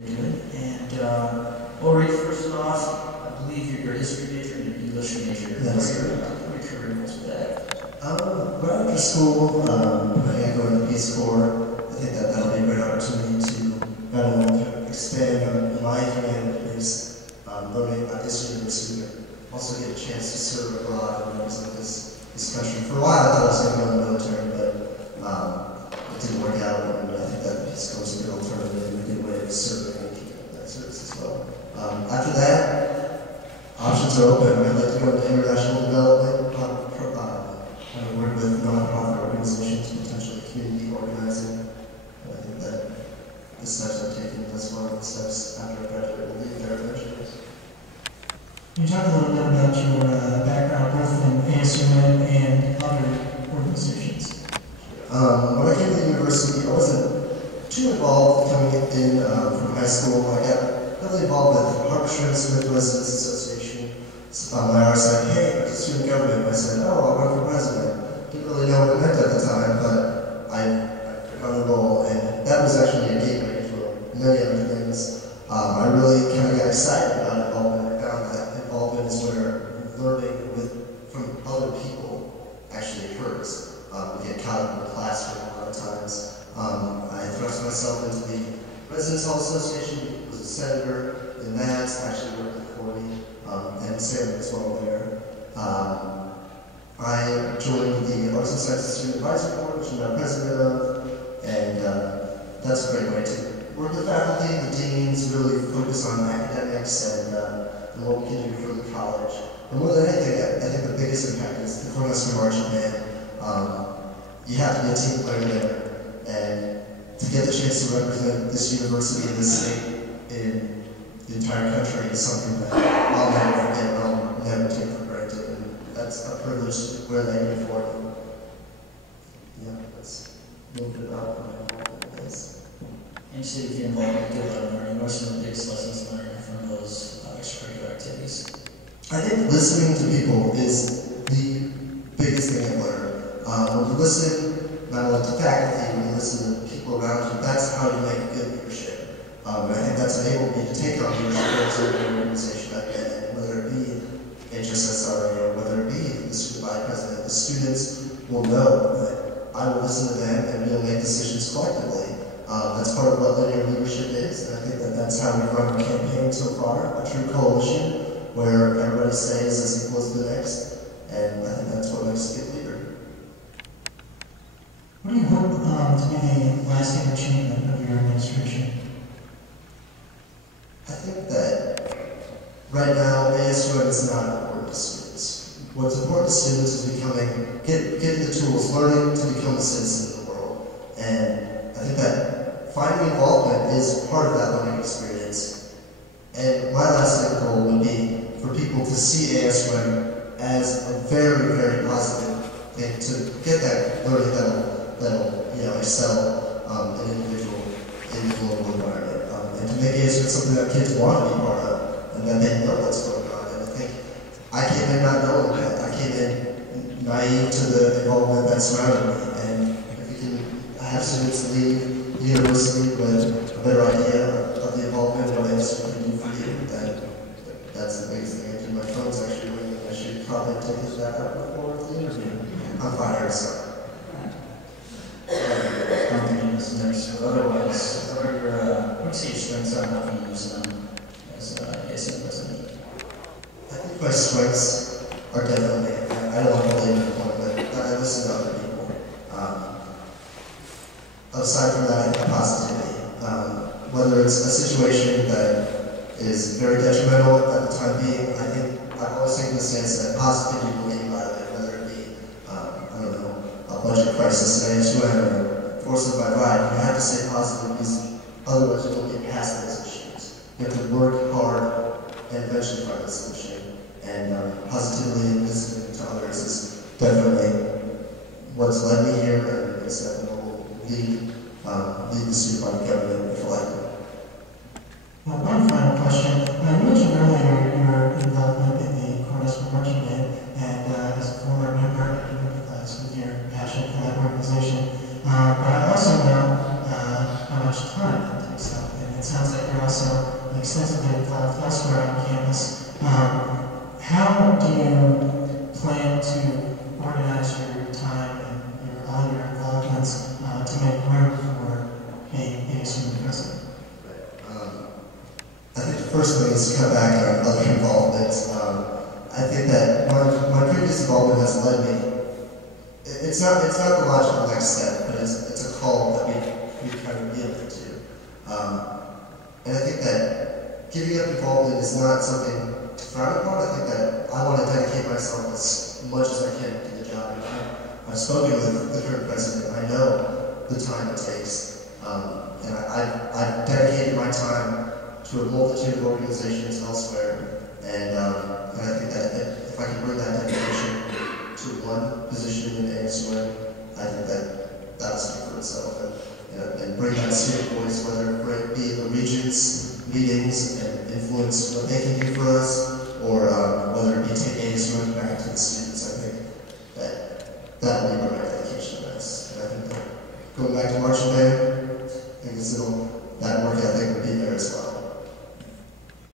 And Lori, first off, I believe you're a history major and an English major. Yes. What are your career goals with that? Right after school, I go to the Peace Corps. I think that'll be a great opportunity to not only expand on my humanities, learning about this university, but also get a chance to serve abroad and represent this country. For a while, I thought I was going to go in the military, but it didn't work out, and I think that Peace Corps is a good alternative and a good way of serving and keeping that service as well. After that, options are open. I'd like to go into international development. I work with nonprofit organizations, potentially community organizing. And I think that the steps I've taken thus far, the steps after I graduate, will lead there eventually. Can you talk a little bit about your background, both in ASUN and other organizations? When I came to the university, I wasn't too involved coming in from high school. I got heavily involved with Harper Smith Residents Association. My RS said, hey, there's a student government. I said, oh, I'll run for president. Didn't really know what it meant at the time, but I took on the role, and that was actually a gateway to many other things. I really kind of got excited about involvement. I found that involvement is where learning from other people actually occurs. We get caught up in the classroom a lot of times. I thrust myself into the Residence Hall Association, was a senator in that, actually worked with Corey, and Sarah as well there. I joined the Arts and Sciences Student Advisory Board, which I'm now president of, and that's a great way to work with faculty, the deans, really focus on academics and what we can do for the college. And more than anything, I think the biggest impact is the Cornhusker Marching Band. You have to be a team player there, and to get the chance to represent this university and this state in the entire country is something that I'll never forget and I'll never take for granted. And that's a privilege to wear that uniform. Yeah, that's a little bit about my involvement in this. And you said if you're involved in good learning, what are some of the biggest lessons learned from those extracurricular activities? I think listening to people is the biggest thing I've learned. When you listen, not only to faculty, when you listen to people around you, that's how you make good leadership. And I think that's enabled me to take on leadership roles in the organization I've been in, whether it be HSSRA or whether it be the student body president. The students will know that I will listen to them and we'll make decisions collectively. That's part of what linear leadership is, and I think that that's how we run our campaign so far, a true coalition where everybody stays as equal as the next, and I think that's what makes a good leader. What do you hope to be the lasting achievement of your administration? I think that right now, ASUN is not important to students. What's important to students is getting the tools, learning to become a citizen of the world. And I think that finding involvement is part of that learning experience. And my lasting goal would be for people to see ASUN as a very, very positive thing, to get that learning that'll excel an individual in the global environment, and to make ASUN something that kids want to be part of, and that they know what's going on. And I think I came in not knowing that. I came in naive to the involvement that surrounded me, and if we can have students leave the university with a better idea of the involvement and what ASUN can do for you, then that's the biggest thing I do. My phone's actually ringing. I should probably take this back up before the interview. I'm fired, so. Otherwise, what would you say your strengths are, how can you use them as ASUN president? I think my strengths are definitely, I don't want to believe in the point, but I listen to other people. Aside from that, I think positivity. Whether it's a situation that is very detrimental at the time being, I think I've always taken the stance that positivity will get you out of it, whether it be, I don't know, a budget crisis in ASUN or forces by right. You have to stay positive because otherwise you don't get past those issues. You have to work hard and eventually find a solution. And positively listening to others is definitely what's led me here, and it's definitely what will lead the student body government if elected. One final question. You mentioned earlier your involvement in the Cornhusker Marching Band, and as a former member, I can empathize with your passion for that organization. But I also know how much time that takes up, and it sounds like you're also extensively involved elsewhere on campus. How do you plan to organize your time and all your involvements to make room for a student president? I think the first thing is to cut back on other involvements. I think that my previous involvement has led me. It's not the logical next step, but it's a call that we kind of yielded to. And I think that giving up involvement is not something to frown upon. I think that I want to dedicate myself as much as I can to the job. I've spoken with the current president. I know the time it takes, and I've dedicated my time to a multitude of organizations elsewhere, and I think that if I can bring that dedication to one position in ASUN, I think that that'll speak for itself, and bring that student voice, whether it be in the regents' meetings and influence what they can do for us, or whether it be take ASUN back to the students. I think that will be my dedication to this. And I think that going back to marching band,